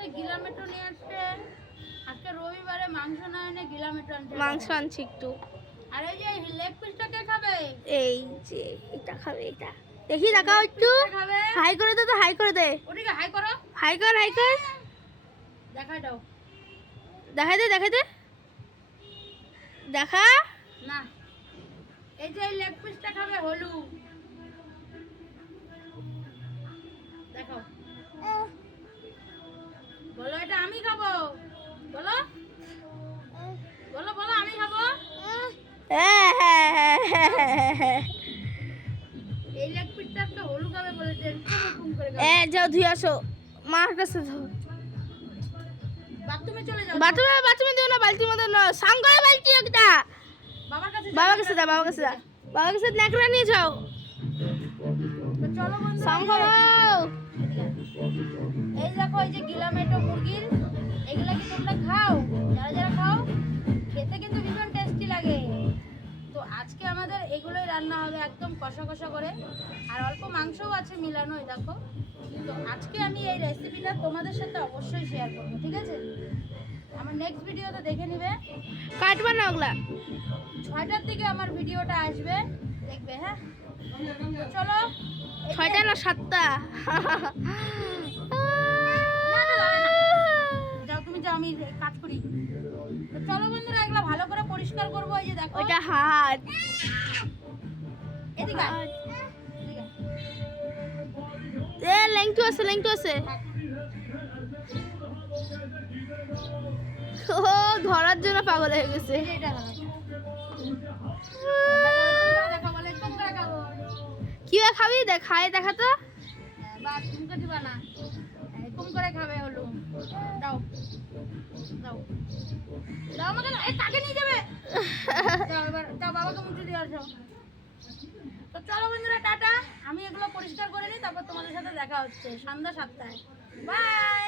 আজকে গিলামেটো নিয়ে আসছে। আজকে রবিবারে মাংস না এনে গিলামেটো আনছে। মাংস আনছি একটু। আর এই যে লেগ পিসটা কে খাবে? এই যে এটা খাবে এটা। দেখি দেখাও একটু। হাই করে দে তো, হাই করে দে। ওদিকে হাই করো। হাই কর, হাই কর। দেখাই দাও। দেখাই দে, দেখাই দে। দেখা না, এই যে লেগ পিসটা খাবে হলু। দেখো, বলো এটা আমি খাবো। বলো বলো বলো আমি খাবো। এই লেগ পিসটা আজকে হলু খাবে বলেছে। যাও ধুয়ে আসো, মার কাছে যাও। বাথরুমে চলে যাও। বাথরুমে দিও না, বালতির মধ্যে না, সাঙ্গরে বালতি একটা। বাবার কাছে বাবার কাছে যা, বাবার কাছে যা, বাবার কাছে ন্যাকড়া নিয়ে যাও। তো চলো বন্ধু, সাঙ্গরো এই দেখো এই যে গিলামেটো মুরগির, এগুলা কি তোমরা খাও? যারা যারা খাও, খেতে কিন্তু ভীষণ টেস্টি লাগে। তো আজকে আমাদের এগুলোই রান্না হবে একদম কষা কষা করে, আর অল্প মাংসও আছে মিলানো, এই দেখো। তো আজকে আমি এই রেসিপিটা তোমাদের সাথে অবশ্যই শেয়ার করবো, ঠিক আছে? আমার নেক্সট ভিডিওতে দেখে নিবে। কাটবা না ওগুলা। 6টার দিকে আমার ভিডিওটা আসবে, দেখবে। হ্যাঁ, তো চলো। 6টা না 7টা। যাও তুমি, যাও, আমি কাজ করি। তো চলো বন্ধুরা, এগুলো ভালো করে পরিষ্কার করবো। এই যে দেখো, ওইটা হাত। এদিকে আয়, এদিকে আয়। লেংটু আছে, লেংটু আছে। ও ধরার জন্য পাগল হয়ে গেছে। এই যে এটা ধরো। দেখো, বলে এরকম করে খাবো। কিভাবে খাবি দেখ, খায় দেখা তো। বাস মুখে দিবা না, এরকম করে খাবে হলু। দাও দাও দাও আমাকে, এই কাকে নিয়ে যাবে? যাও এবার, যাও বাবাকে মুখে দিয়ে আসো। তো চলো বন্ধুরা, টাটা। আমি এগুলো পরিষ্কার করে নিই, তারপর তোমাদের সাথে দেখা হচ্ছে সন্ধ্যা 7টায়। বাই।